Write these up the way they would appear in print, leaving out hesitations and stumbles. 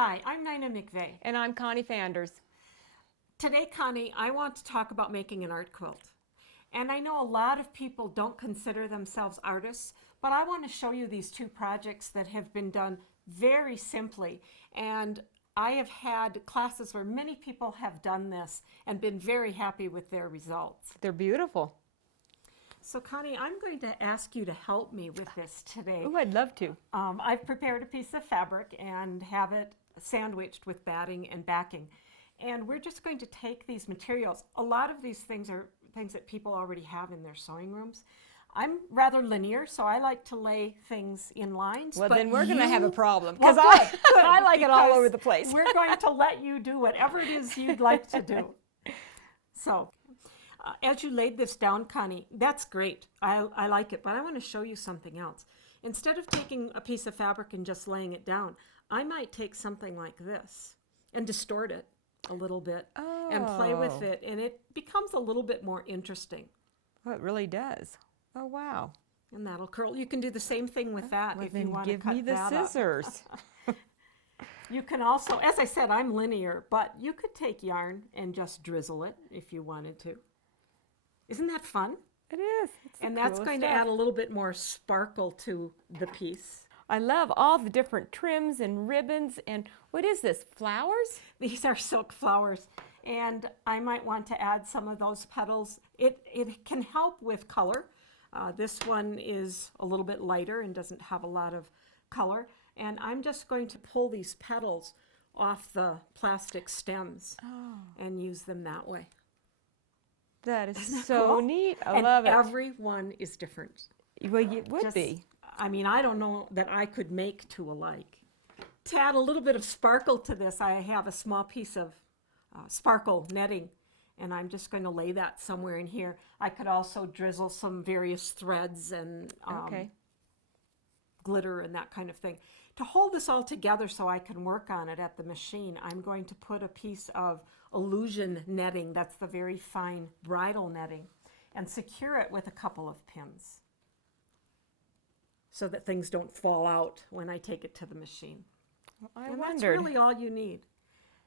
Hi, I'm Nina McVeigh. And I'm Connie Fanders. Today, Connie, I want to talk about making an art quilt. And I know a lot of people don't consider themselves artists, but I want to show you these two projects that have been done very simply. And I have had classes where many people have done this and been very happy with their results. They're beautiful. So Connie, I'm going to ask you to help me with this today. Oh, I'd love to. I've prepared a piece of fabric and have it sandwiched with batting and backing. And we're just going to take these materials. A lot of these things are things that people already have in their sewing rooms. I'm rather linear, so I like to lay things in lines. Well, but then we're going to have a problem Well, because I like it all over the place. We're going to let you do whatever it is you'd like to do. So, as you laid this down, Connie, that's great. I like it, but I want to show you something else. Instead of taking a piece of fabric and just laying it down, I might take something like this and distort it a little bit and play with it, and it becomes a little bit more interesting. Well, it really does. Oh, wow. And that'll curl. You can do the same thing with that if you want to cut that up. Give me the scissors. You can also, as I said, I'm linear, but you could take yarn and just drizzle it if you wanted to. Isn't that fun? It is. And that's going to add a little bit more sparkle to the piece. I love all the different trims and ribbons. And what is this, flowers? These are silk flowers. And I might want to add some of those petals. It can help with color. This one is a little bit lighter and doesn't have a lot of color. And I'm just going to pull these petals off the plastic stems and use them that way. That is Isn't that so cool? neat. I love it. Every one is different. Well, it would be. I mean, I don't know that I could make two alike. To add a little bit of sparkle to this, I have a small piece of sparkle netting, and I'm just going to lay that somewhere in here. I could also drizzle some various threads and glitter and that kind of thing. To hold this all together so I can work on it at the machine, I'm going to put a piece of illusion netting, that's the very fine bridal netting, and secure it with a couple of pins so that things don't fall out when I take it to the machine. Well, and that's really all you need,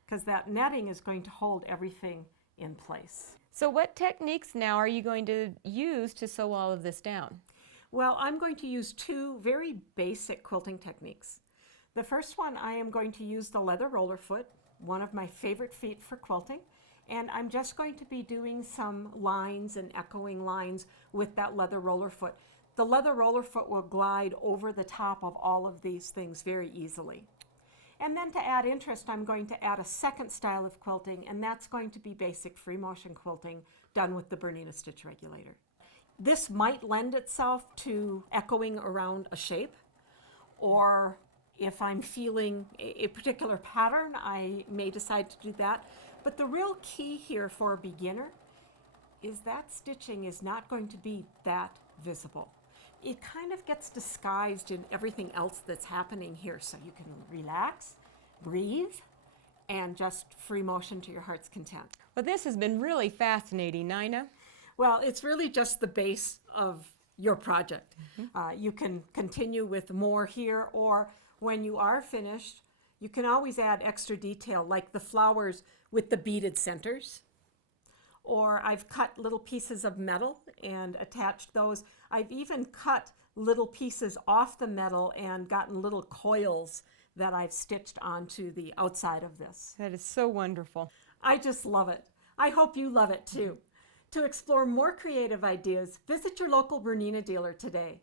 because that netting is going to hold everything in place. So what techniques now are you going to use to sew all of this down? Well, I'm going to use two very basic quilting techniques. The first one, I am going to use the leather roller foot, one of my favorite feet for quilting, and I'm just going to be doing some lines and echoing lines with that leather roller foot. The leather roller foot will glide over the top of all of these things very easily. And then to add interest, I'm going to add a second style of quilting, and that's going to be basic free motion quilting done with the Bernina Stitch Regulator. This might lend itself to echoing around a shape, or if I'm feeling a particular pattern, I may decide to do that. But the real key here for a beginner is that stitching is not going to be that visible. It kind of gets disguised in everything else that's happening here, so you can relax, breathe, and just free motion to your heart's content. Well, this has been really fascinating, Nina. Well, it's really just the base of your project. You can continue with more here, or when you are finished, you can always add extra detail, like the flowers with the beaded centers. Or I've cut little pieces of metal and attached those. I've even cut little pieces off the metal and gotten little coils that I've stitched onto the outside of this. That is so wonderful. I just love it. I hope you love it too. To explore more creative ideas, visit your local Bernina dealer today.